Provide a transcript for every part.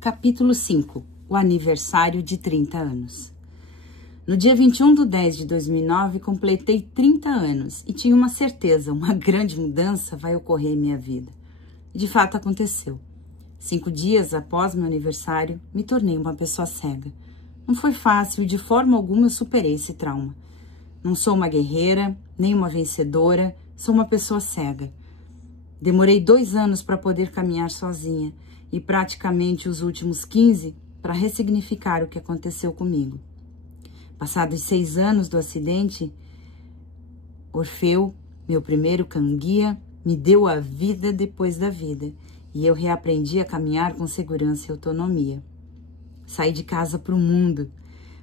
Capítulo 5. O aniversário de 30 anos. No dia 21/10/2009, completei 30 anos e tinha uma certeza, uma grande mudança vai ocorrer em minha vida. E de fato aconteceu. 5 dias após meu aniversário, me tornei uma pessoa cega. Não foi fácil e de forma alguma eu superei esse trauma. Não sou uma guerreira, nem uma vencedora, sou uma pessoa cega. Demorei 2 anos para poder caminhar sozinha e praticamente os últimos 15 para ressignificar o que aconteceu comigo. Passados 6 anos do acidente, Orfeu, meu primeiro cão-guia, me deu a vida depois da vida e eu reaprendi a caminhar com segurança e autonomia. Saí de casa para o mundo,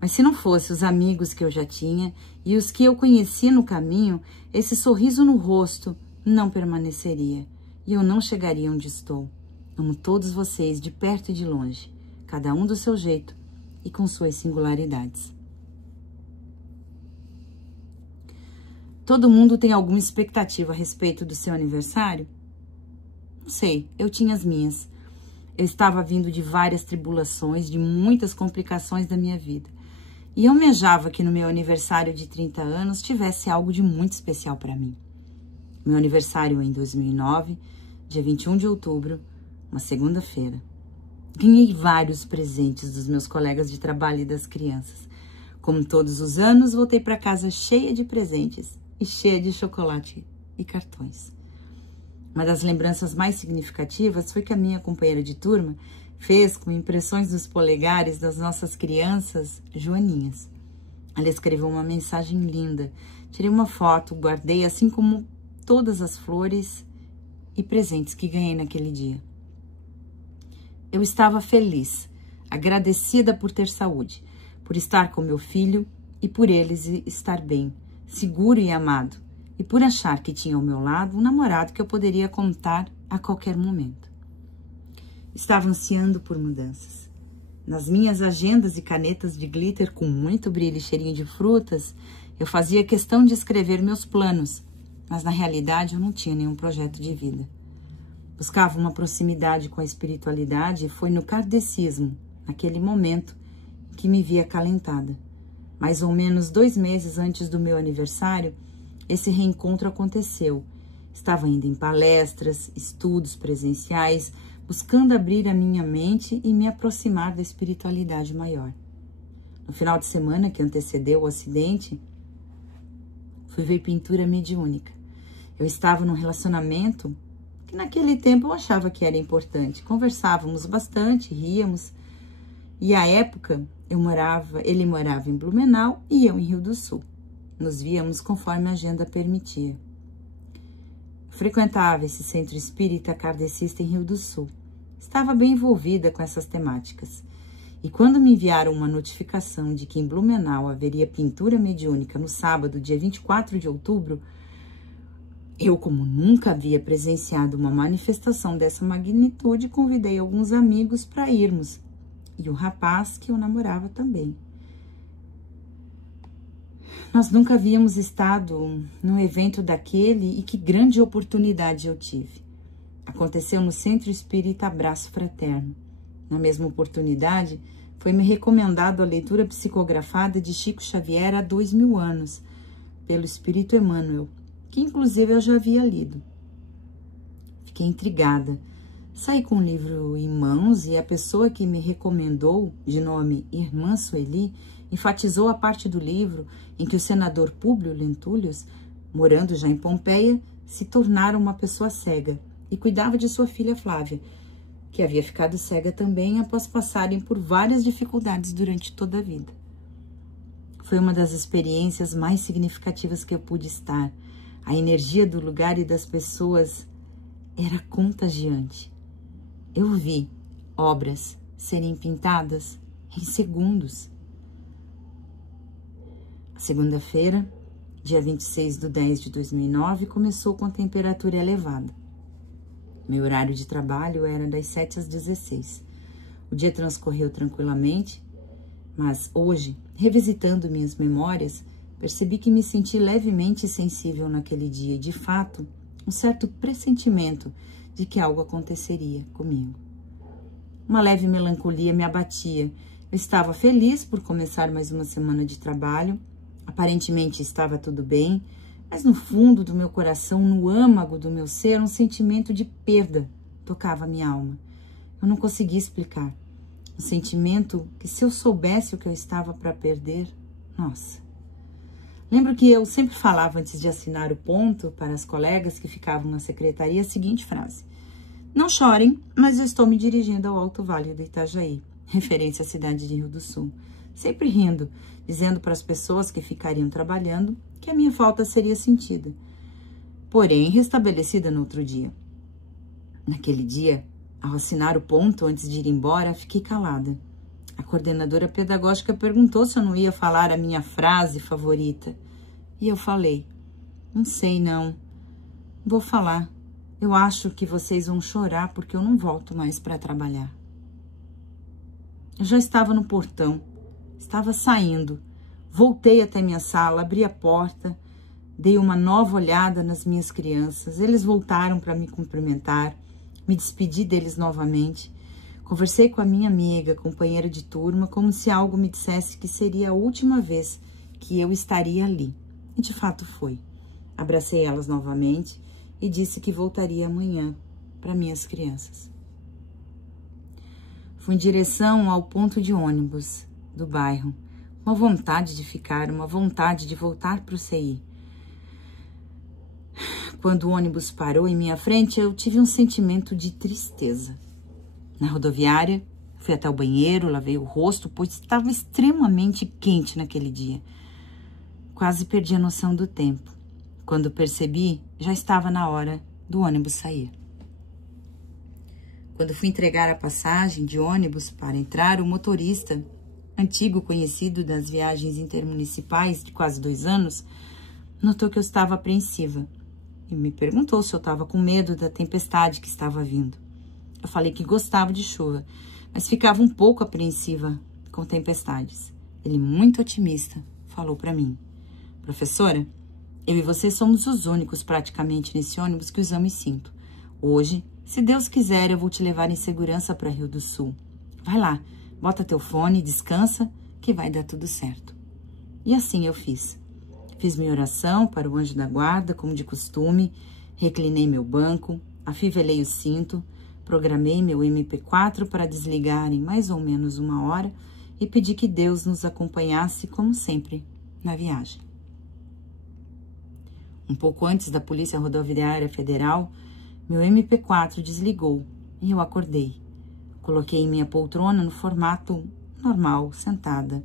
mas se não fosse os amigos que eu já tinha e os que eu conheci no caminho, esse sorriso no rosto não permaneceria e eu não chegaria onde estou. Amo todos vocês de perto e de longe, cada um do seu jeito e com suas singularidades. Todo mundo tem alguma expectativa a respeito do seu aniversário? Não sei, eu tinha as minhas. Eu estava vindo de várias tribulações, de muitas complicações da minha vida. E eu almejava que no meu aniversário de 30 anos tivesse algo de muito especial para mim. Meu aniversário em 2009, dia 21 de outubro, uma segunda-feira. Ganhei vários presentes dos meus colegas de trabalho e das crianças. Como todos os anos, voltei para casa cheia de presentes e cheia de chocolate e cartões. Uma das lembranças mais significativas foi que a minha companheira de turma fez com impressões nos polegares das nossas crianças joaninhas. Ela escreveu uma mensagem linda. Tirei uma foto, guardei, assim como todas as flores e presentes que ganhei naquele dia. Eu estava feliz, agradecida por ter saúde, por estar com meu filho e por eles estar bem, seguro e amado, e por achar que tinha ao meu lado um namorado que eu poderia contar a qualquer momento. Estava ansiando por mudanças. Nas minhas agendas e canetas de glitter com muito brilho e cheirinho de frutas, eu fazia questão de escrever meus planos, mas na realidade eu não tinha nenhum projeto de vida. Buscava uma proximidade com a espiritualidade e foi no kardecismo, naquele momento, que me vi acalentada. Mais ou menos 2 meses antes do meu aniversário, esse reencontro aconteceu. Estava indo em palestras, estudos presenciais, buscando abrir a minha mente e me aproximar da espiritualidade maior. No final de semana que antecedeu o acidente, fui ver pintura mediúnica. Eu estava num relacionamento que naquele tempo eu achava que era importante. Conversávamos bastante, ríamos. E à época, ele morava em Blumenau e eu em Rio do Sul. Nos víamos conforme a agenda permitia. Frequentava esse centro espírita kardecista em Rio do Sul. Estava bem envolvida com essas temáticas. E quando me enviaram uma notificação de que em Blumenau haveria pintura mediúnica no sábado, dia 24 de outubro, eu, como nunca havia presenciado uma manifestação dessa magnitude, convidei alguns amigos para irmos. E o rapaz que eu namorava também. Nós nunca havíamos estado num evento daquele e que grande oportunidade eu tive. Aconteceu no Centro Espírita Abraço Fraterno. Na mesma oportunidade, foi-me recomendado a leitura psicografada de Chico Xavier há 2000 anos, pelo Espírito Emmanuel, que inclusive eu já havia lido. Fiquei intrigada. Saí com o livro em mãos e a pessoa que me recomendou, de nome Irmã Sueli, enfatizou a parte do livro em que o senador Públio Lentulhos, morando já em Pompeia, se tornara uma pessoa cega e cuidava de sua filha Flávia, que havia ficado cega também após passarem por várias dificuldades durante toda a vida. Foi uma das experiências mais significativas que eu pude estar. A energia do lugar e das pessoas era contagiante. Eu vi obras serem pintadas em segundos. A segunda-feira, dia 26/10/2009, começou com a temperatura elevada. Meu horário de trabalho era das 7 às 16. O dia transcorreu tranquilamente, mas hoje, revisitando minhas memórias, percebi que me senti levemente sensível naquele dia e, de fato, um certo pressentimento de que algo aconteceria comigo. Uma leve melancolia me abatia. Eu estava feliz por começar mais uma semana de trabalho. Aparentemente estava tudo bem, mas no fundo do meu coração, no âmago do meu ser, um sentimento de perda tocava a minha alma. Eu não conseguia explicar. Um sentimento que, se eu soubesse o que eu estava para perder, nossa. Lembro que eu sempre falava antes de assinar o ponto para as colegas que ficavam na secretaria a seguinte frase: não chorem, mas eu estou me dirigindo ao Alto Vale do Itajaí, referência à cidade de Rio do Sul. Sempre rindo, dizendo para as pessoas que ficariam trabalhando que a minha falta seria sentida, porém restabelecida no outro dia. Naquele dia, ao assinar o ponto antes de ir embora, fiquei calada. A coordenadora pedagógica perguntou se eu não ia falar a minha frase favorita. E eu falei: não sei não, vou falar. Eu acho que vocês vão chorar porque eu não volto mais para trabalhar. Eu já estava no portão, estava saindo. Voltei até minha sala, abri a porta, dei uma nova olhada nas minhas crianças. Eles voltaram para me cumprimentar, me despedi deles novamente. Conversei com a minha amiga, companheira de turma, como se algo me dissesse que seria a última vez que eu estaria ali. E de fato foi. Abracei elas novamente e disse que voltaria amanhã para minhas crianças. Fui em direção ao ponto de ônibus do bairro, uma vontade de ficar, uma vontade de voltar para o CI. Quando o ônibus parou em minha frente, eu tive um sentimento de tristeza. Na rodoviária, fui até o banheiro, lavei o rosto, pois estava extremamente quente naquele dia. Quase perdi a noção do tempo. Quando percebi, já estava na hora do ônibus sair. Quando fui entregar a passagem de ônibus para entrar, o motorista, antigo conhecido das viagens intermunicipais de quase 2 anos, notou que eu estava apreensiva e me perguntou se eu estava com medo da tempestade que estava vindo. Eu falei que gostava de chuva, mas ficava um pouco apreensiva com tempestades. Ele, muito otimista, falou para mim: professora, eu e você somos os únicos praticamente nesse ônibus que usamos cinto. Hoje, se Deus quiser, eu vou te levar em segurança para Rio do Sul. Vai lá, bota teu fone, descansa, que vai dar tudo certo. E assim eu fiz. Fiz minha oração para o anjo da guarda, como de costume, reclinei meu banco, afivelei o cinto, programei meu MP4 para desligar em mais ou menos 1 hora e pedi que Deus nos acompanhasse, como sempre, na viagem. Um pouco antes da Polícia Rodoviária Federal, meu MP4 desligou e eu acordei. Coloquei minha poltrona no formato normal, sentada.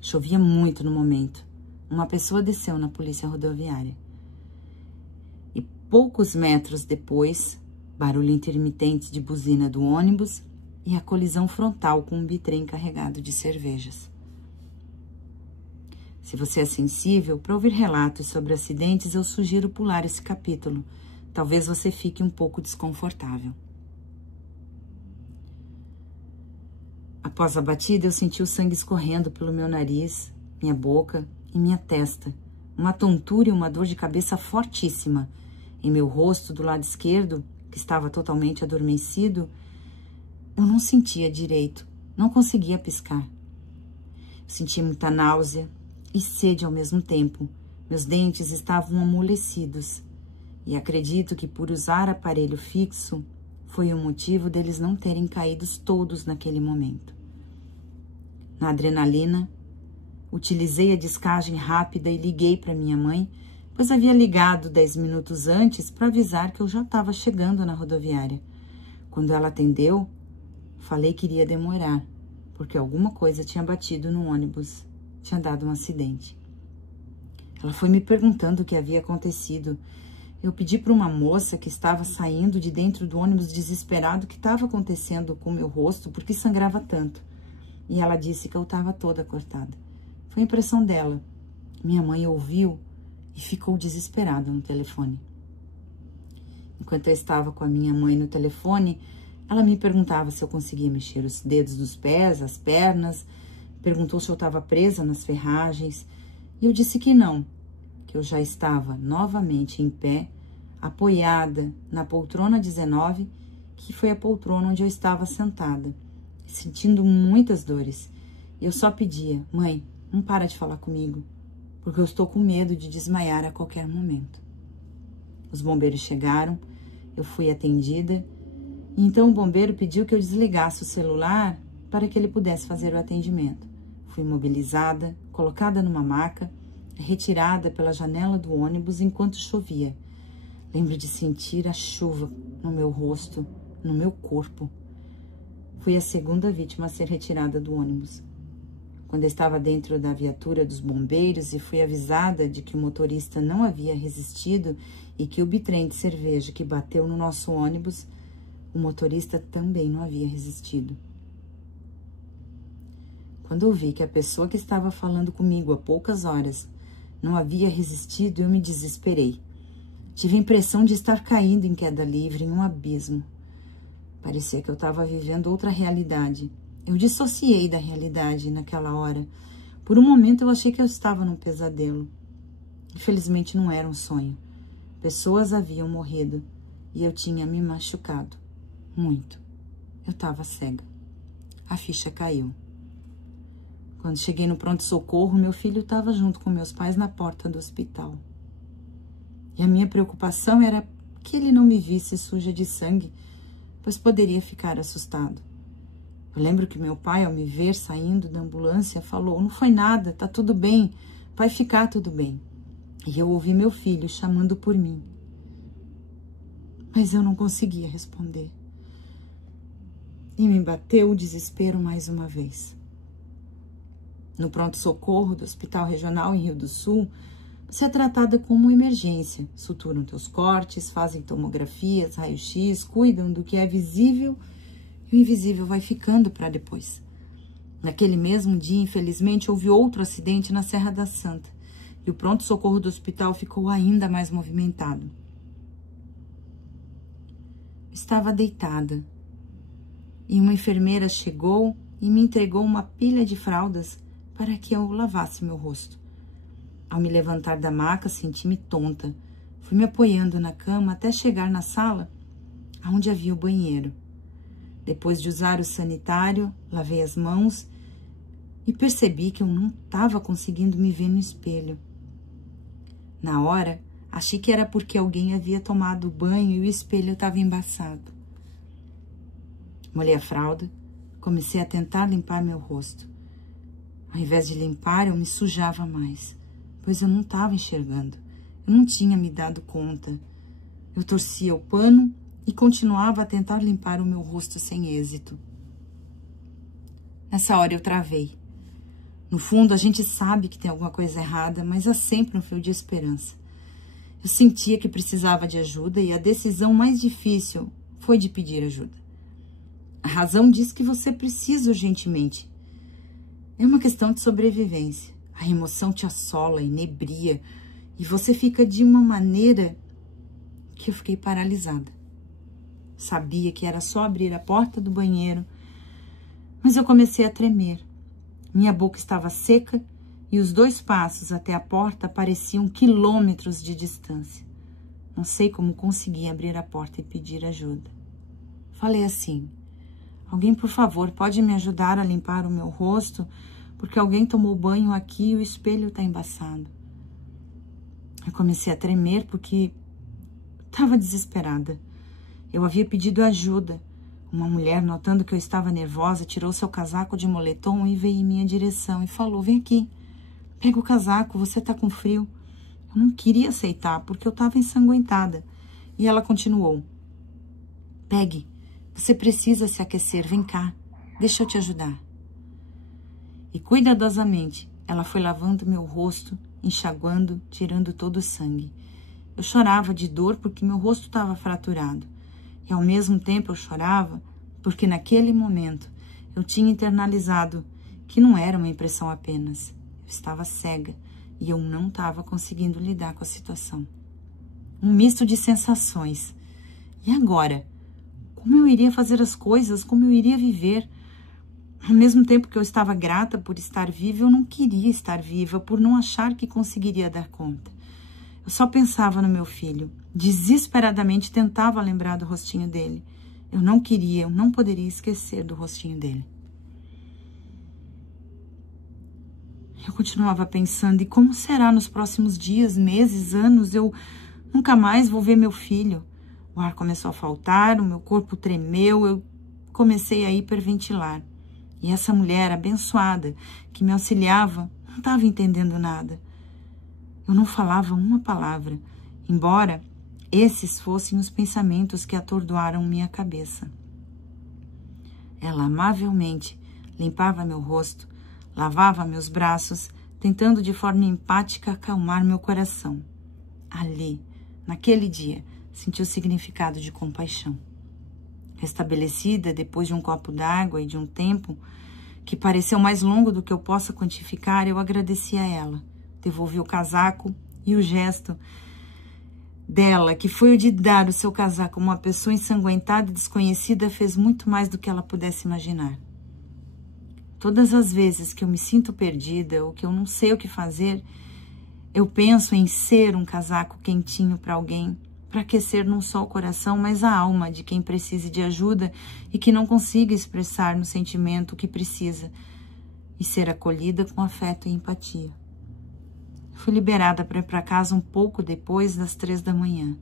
Chovia muito no momento. Uma pessoa desceu na Polícia Rodoviária. E poucos metros depois, barulho intermitente de buzina do ônibus e a colisão frontal com um bitrem carregado de cervejas. Se você é sensível para ouvir relatos sobre acidentes, eu sugiro pular esse capítulo. Talvez você fique um pouco desconfortável. Após a batida, eu senti o sangue escorrendo pelo meu nariz, minha boca e minha testa. Uma tontura e uma dor de cabeça fortíssima. Em meu rosto, do lado esquerdo, que estava totalmente adormecido, eu não sentia direito, não conseguia piscar. Eu sentia muita náusea e sede ao mesmo tempo. Meus dentes estavam amolecidos. E acredito que por usar aparelho fixo, foi o motivo deles não terem caído todos naquele momento. Na adrenalina, utilizei a descagem rápida e liguei para minha mãe, pois havia ligado 10 minutos antes para avisar que eu já estava chegando na rodoviária. Quando ela atendeu, falei que iria demorar, porque alguma coisa tinha batido no ônibus, tinha dado um acidente. Ela foi me perguntando o que havia acontecido. Eu pedi para uma moça que estava saindo de dentro do ônibus desesperado o que estava acontecendo com o meu rosto, porque sangrava tanto. E ela disse que eu estava toda cortada. Foi a impressão dela. Minha mãe ouviu e ficou desesperada no telefone. Enquanto eu estava com a minha mãe no telefone, ela me perguntava se eu conseguia mexer os dedos dos pés, as pernas, perguntou se eu estava presa nas ferragens, e eu disse que não, que eu já estava novamente em pé, apoiada na poltrona 19 que foi a poltrona onde eu estava sentada, sentindo muitas dores. E eu só pedia: mãe, não para de falar comigo, porque eu estou com medo de desmaiar a qualquer momento. Os bombeiros chegaram, eu fui atendida, e então o bombeiro pediu que eu desligasse o celular para que ele pudesse fazer o atendimento. Fui imobilizada, colocada numa maca, retirada pela janela do ônibus enquanto chovia. Lembro de sentir a chuva no meu rosto, no meu corpo. Fui a segunda vítima a ser retirada do ônibus. Quando eu estava dentro da viatura dos bombeiros e fui avisada de que o motorista não havia resistido e que o bitrem de cerveja que bateu no nosso ônibus, o motorista também não havia resistido. Quando eu vi que a pessoa que estava falando comigo há poucas horas não havia resistido, eu me desesperei. Tive a impressão de estar caindo em queda livre em um abismo. Parecia que eu estava vivendo outra realidade. Eu dissociei da realidade naquela hora. Por um momento eu achei que eu estava num pesadelo. Infelizmente não era um sonho. Pessoas haviam morrido e eu tinha me machucado. Muito. Eu estava cega. A ficha caiu. Quando cheguei no pronto-socorro, meu filho estava junto com meus pais na porta do hospital. E a minha preocupação era que ele não me visse suja de sangue, pois poderia ficar assustado. Eu lembro que meu pai, ao me ver saindo da ambulância, falou: não foi nada, tá tudo bem, vai ficar tudo bem. E eu ouvi meu filho chamando por mim. Mas eu não conseguia responder. E me bateu o desespero mais uma vez. No pronto-socorro do Hospital Regional em Rio do Sul, você é tratada como emergência. Suturam teus cortes, fazem tomografias, raio-x, cuidam do que é visível e o invisível vai ficando para depois. Naquele mesmo dia, infelizmente, houve outro acidente na Serra da Santa e o pronto-socorro do hospital ficou ainda mais movimentado. Estava deitada e uma enfermeira chegou e me entregou uma pilha de fraldas para que eu lavasse meu rosto. Ao me levantar da maca, senti-me tonta. Fui me apoiando na cama até chegar na sala, onde havia o banheiro. Depois de usar o sanitário, lavei as mãos e percebi que eu não estava conseguindo me ver no espelho. Na hora, achei que era porque alguém havia tomado banho e o espelho estava embaçado. Molhei a fralda, comecei a tentar limpar meu rosto. Ao invés de limpar, eu me sujava mais, pois eu não estava enxergando. Eu não tinha me dado conta. Eu torcia o pano e continuava a tentar limpar o meu rosto sem êxito. Nessa hora eu travei. No fundo, a gente sabe que tem alguma coisa errada, mas há sempre um fio de esperança. Eu sentia que precisava de ajuda e a decisão mais difícil foi de pedir ajuda. A razão diz que você precisa urgentemente. É uma questão de sobrevivência. A emoção te assola, inebria, e você fica de uma maneira que eu fiquei paralisada. Sabia que era só abrir a porta do banheiro, mas eu comecei a tremer. Minha boca estava seca e os 2 passos até a porta pareciam quilômetros de distância. Não sei como consegui abrir a porta e pedir ajuda. Falei assim: alguém, por favor, pode me ajudar a limpar o meu rosto, porque alguém tomou banho aqui e o espelho está embaçado. Eu comecei a tremer porque estava desesperada. Eu havia pedido ajuda. Uma mulher, notando que eu estava nervosa, tirou seu casaco de moletom e veio em minha direção e falou: vem aqui, pega o casaco, você está com frio. Eu não queria aceitar porque eu estava ensanguentada. E ela continuou: pegue. Você precisa se aquecer, vem cá, deixa eu te ajudar. E cuidadosamente, ela foi lavando meu rosto, enxaguando, tirando todo o sangue. Eu chorava de dor porque meu rosto estava fraturado. E ao mesmo tempo eu chorava porque naquele momento eu tinha internalizado que não era uma impressão apenas. Eu estava cega e eu não estava conseguindo lidar com a situação. Um misto de sensações. E agora? Como eu iria fazer as coisas? Como eu iria viver? Ao mesmo tempo que eu estava grata por estar viva, eu não queria estar viva por não achar que conseguiria dar conta. Eu só pensava no meu filho. Desesperadamente tentava lembrar do rostinho dele. Eu não queria, eu não poderia esquecer do rostinho dele. Eu continuava pensando, e como será nos próximos dias, meses, anos? Eu nunca mais vou ver meu filho. O ar começou a faltar, o meu corpo tremeu, eu comecei a hiperventilar. E essa mulher abençoada que me auxiliava não estava entendendo nada. Eu não falava uma palavra, embora esses fossem os pensamentos que atordoaram minha cabeça. Ela amavelmente limpava meu rosto, lavava meus braços, tentando de forma empática acalmar meu coração. Ali, naquele dia, senti o significado de compaixão. Restabelecida depois de um copo d'água e de um tempo que pareceu mais longo do que eu possa quantificar, eu agradeci a ela. Devolvi o casaco e o gesto dela, que foi o de dar o seu casaco a uma pessoa ensanguentada e desconhecida, fez muito mais do que ela pudesse imaginar. Todas as vezes que eu me sinto perdida ou que eu não sei o que fazer, eu penso em ser um casaco quentinho para alguém, para aquecer não só o coração, mas a alma de quem precise de ajuda e que não consiga expressar no sentimento o que precisa e ser acolhida com afeto e empatia. Fui liberada para ir para casa um pouco depois das 3 da manhã.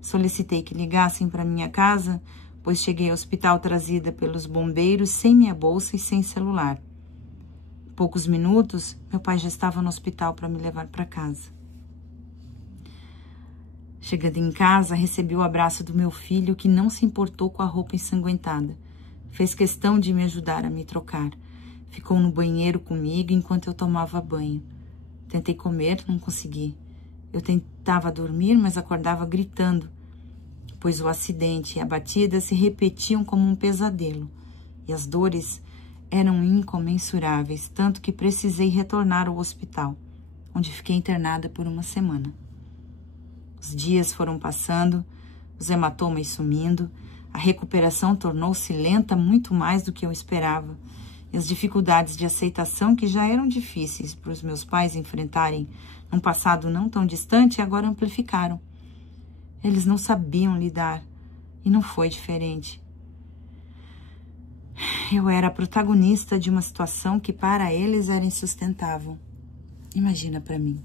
Solicitei que ligassem para minha casa, pois cheguei ao hospital trazida pelos bombeiros sem minha bolsa e sem celular. Em poucos minutos, meu pai já estava no hospital para me levar para casa. Chegando em casa, recebi o abraço do meu filho, que não se importou com a roupa ensanguentada. Fez questão de me ajudar a me trocar. Ficou no banheiro comigo enquanto eu tomava banho. Tentei comer, não consegui. Eu tentava dormir, mas acordava gritando, pois o acidente e a batida se repetiam como um pesadelo, e as dores eram incomensuráveis, tanto que precisei retornar ao hospital, onde fiquei internada por 1 semana. Os dias foram passando, os hematomas sumindo, a recuperação tornou-se lenta muito mais do que eu esperava, e as dificuldades de aceitação, que já eram difíceis para os meus pais enfrentarem num passado não tão distante, agora amplificaram. Eles não sabiam lidar, e não foi diferente. Eu era a protagonista de uma situação que para eles era insustentável. Imagina para mim.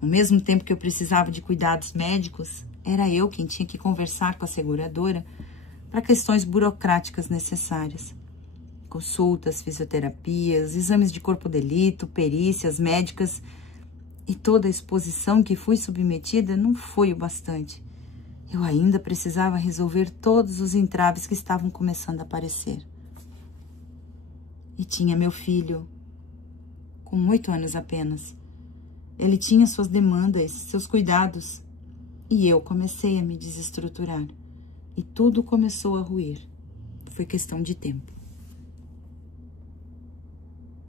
Ao mesmo tempo que eu precisava de cuidados médicos, era eu quem tinha que conversar com a seguradora para questões burocráticas necessárias. Consultas, fisioterapias, exames de corpo de delito, perícias médicas, e toda a exposição que fui submetida não foi o bastante. Eu ainda precisava resolver todos os entraves que estavam começando a aparecer. E tinha meu filho, com 8 anos apenas. Ele tinha suas demandas, seus cuidados, e eu comecei a me desestruturar. E tudo começou a ruir. Foi questão de tempo.